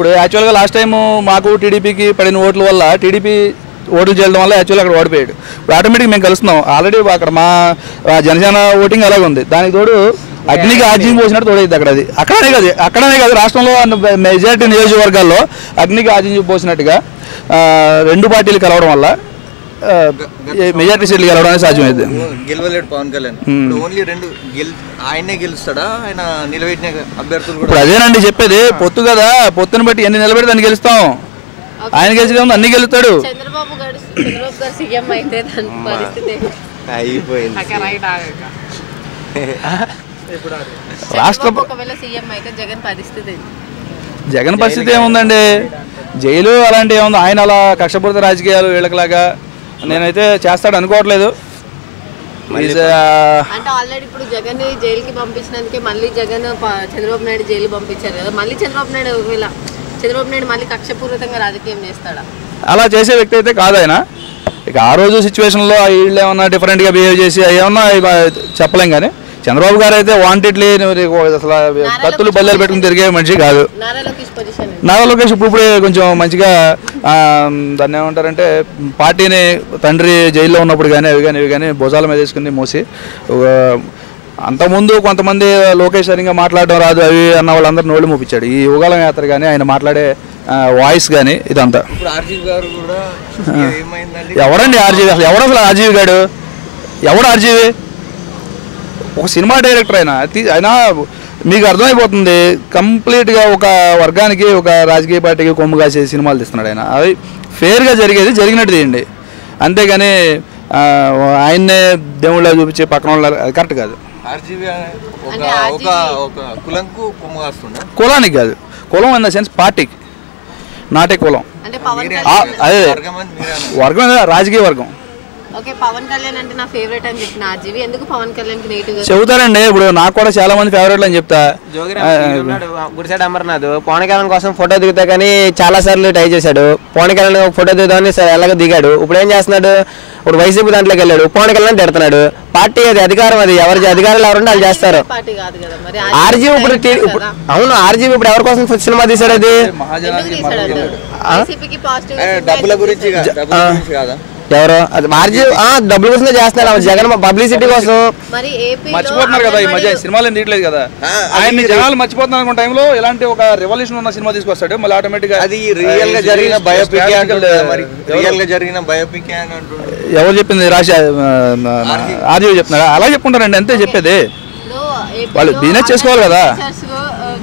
ఇప్పుడు యాక్చువల్గా last time మాకు టీడీపీకి పడిన ఓట్ల వల్ల టీడీపీ ఓట్లు చేయడం వల్ల యాక్చువల్గా అక్కడ ఓడిపోయాడు. ఇప్పుడు ఆటోమేటిక్గా మేము కలుస్తున్నాం. ఆల్రెడీ అక్కడ మా జనసేన ఓటింగ్ అలాగే ఉంది. దానికి తోడు అగ్నికి ఆజ్యం పోసినట్టు తోడైంది అక్కడ. అది అక్కడనే కాదు రాష్ట్రంలో మెజారిటీ నియోజకవర్గాల్లో అగ్నికి ఆజ్యం పోసినట్టుగా రెండు పార్టీలు కలవడం వల్ల మెజారిటీ సీట్లు గెలవడానికి సాధ్యమైంది. గెలవలేడు పవన్ కళ్యాణ్. ఓన్లీ రెండు ఆయనే గెలుస్తాడా? ఆయన నిలబెట్టిన అభ్యర్థులు కూడా అదేనండి చెప్పేది. పొత్తు కదా, పొత్తుని బట్టి ఎన్ని నిలబెడితే దాన్ని గెలుస్తాం. ఆయన గెలిచే అన్ని గెలుస్తాడు. రాష్ట్ర జగన్ పరిస్థితి ఏముందండి? జైలు అలాంటి ఏముంది? ఆయన అలా కక్షపూరిత రాజకీయాలు వీళ్ళకిలాగా నేనైతే చేస్తాడు అనుకోవట్లేదు. అంటే ఆల్రెడీ ఇప్పుడు జగన్ జైలుకి పంపించినందుకే మళ్ళీ జగన్ చంద్రబాబు నాయుడు జైలు పంపించారు కదా. మళ్ళీ చంద్రబాబు నాయుడు మళ్ళీ కక్షపూరితంగా రాజకీయం చేస్తాడా? అలా చేసే వ్యక్తి అయితే కాదు ఆయన. ఇక ఆ రోజు సిచ్యువేషన్లో వీళ్ళు ఏమన్నా డిఫరెంట్గా బిహేవ్ చేసి ఏమన్నా చెప్పలేం. కానీ చంద్రబాబు గారు అయితే వాంటెడ్లీ అసలు కత్తులు బల్లెలు పెట్టుకుని తిరిగే మనిషి కాదు. నారా లోకేష్ ఇప్పుడే కొంచెం మంచిగా దాన్ని ఏమంటారంటే పార్టీని తండ్రి జైల్లో ఉన్నప్పుడు కానీ ఇవి కానీ భుజాల మీద వేసుకుని మోసి అంతకుముందు కొంతమంది లోకేష్ సరిగా మాట్లాడడం రాదు అవి అన్న వాళ్ళందరూ నోళ్ళు మోపించాడు. ఈ యుగాల యాత్ర కానీ ఆయన మాట్లాడే వాయిస్ కానీ ఇదంతా. ఎవరండి ఆర్జీవి? అసలు ఎవరు అసలు ఆర్జీవి గాడు? ఎవడు ఆర్జీవి? ఒక సినిమా డైరెక్టర్ అయినా మీకు అర్థమైపోతుంది. కంప్లీట్గా ఒక వర్గానికి ఒక రాజకీయ పార్టీకి కొమ్ము కాసే సినిమాలు తీస్తున్నాడు ఆయన. అవి ఫేర్గా జరిగినట్టు తీయండి. అంతేగాని ఆయన్నే దేవుళ్ళ చూపించి పక్కన వాళ్ళు అది కరెక్ట్ కాదు. కులానికి కాదు, కులం ఇన్ ద సెన్స్ పార్టీకి, నాటే కులం. అదే వర్గం, రాజకీయ వర్గం. చెబుతారండి. ఇప్పుడు నాకు కూడా చాలా మంది ఫేవరెట్లు అని చెప్తా. గుడిసాడు అమర్నాథ్ పవన్ కళ్యాణ్ కోసం ఫోటో దిగుతా కానీ చాలా సార్లు ట్రై చేశాడు. పవన్ కళ్యాణ్ ఫోటో దిగుతామని ఎలాగో దిగాడు. ఇప్పుడు ఏం చేస్తున్నాడు? ఇప్పుడు వైసీపీ దాంట్లోకి వెళ్ళాడు. పవన్ కళ్యాణ్ తిడుతున్నాడు. పార్టీ అది అధికారం, అది ఎవరి అధికారులు ఎవరుంటే వాళ్ళు చేస్తారు. ఆర్జీవి ఇప్పుడు అవును, ఆర్జీవి ఇప్పుడు ఎవరి కోసం సినిమా తీశాడు? అది డబ్బుల గురించి ఎవరు? అది ఆర్జీవి డబ్బుల కోసమే చేస్తున్నారు. జగన్ పబ్లిసిటీ కోసం మర్చిపోతున్నారు కదా. ఈ మధ్య సినిమాలు ఏం తీయట్లేదు కదా. ఆయన జనాలు మర్చిపోతున్నారు అనుకున్న టైంలో ఇలాంటి ఒక రెవల్యూషన్ ఉన్న సినిమా తీసుకొస్తాడు. మళ్ళీ ఆటోమేటిక్ గా అది రియల్ గా జరిగిన బయోపిక్ ఎవరు చెప్పింది? ఆర్జీవి చెప్తున్నారా? అలా చెప్పుకుంటారండి, అంతే చెప్పేది. వాళ్ళు బిజినెస్ చేసుకోవాలి కదా.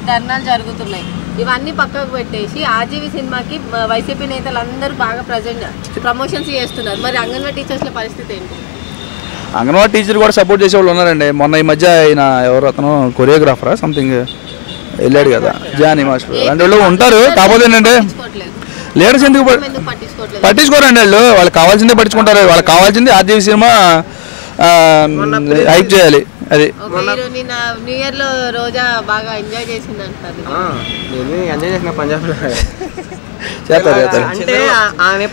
ధర్నాలు జరుగుతున్నాయి, ఇవన్నీ పక్కకు పెట్టేసి ఆర్జీవి సినిమాకి వైసీపీ నేతలు అందరూ బాగా ప్రమోషన్స్ చేస్తున్నారు. మరి అంగన్వాడీ టీచర్స్ల పరిస్థితి ఏంటి? అంగన్వాడీ టీచర్ కూడా సపోర్ట్ చేసే వాళ్ళు ఉన్నారండి. మొన్న ఈ మధ్య ఆయన ఎవరు అతను కొరియోగ్రాఫరా సంథింగ్ వెళ్ళాడు కదా, జానీ మాస్టర్ అలాంటి వాళ్ళు ఉంటారు. కాకపోతే ఏంటంటే లీడర్స్ ఎందుకు పట్టించుకోరండి. వాళ్ళు కావాల్సిందే పట్టించుకుంటారు. వాళ్ళకి కావాల్సింది ఆర్జీవి సినిమా హైప్ చేయాలి. అది న్యూ ఇయర్ లో రోజా బాగా ఎంజాయ్ చేసింది అంటారు. ఎంజాయ్ చేసిన పంజాబ్ లో అంటే ఆమె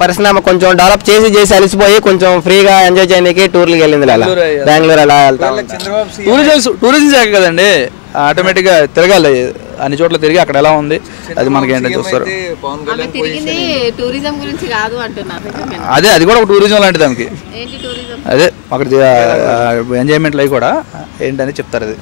పరిశ్రమ కొంచెం డెవలప్ చేసి అలిసిపోయి కొంచెం ఫ్రీగా ఎంజాయ్ చేయడానికి టూర్లకు వెళ్ళింది. బెంగళూరు అలా వెళ్తా. టూరిజం శాఖ కదండి, ఆటోమేటిక్గా తిరగాలి. అన్ని చోట్ల తిరిగి అక్కడ ఎలా ఉంది అది మనకి ఏంటో చూస్తారు. అదే అది కూడా ఒక టూరిజం లాంటిది దానికి. అదే అక్కడ ఎంజాయ్మెంట్ లైఫ్ కూడా ఏంటని చెప్తారు. అది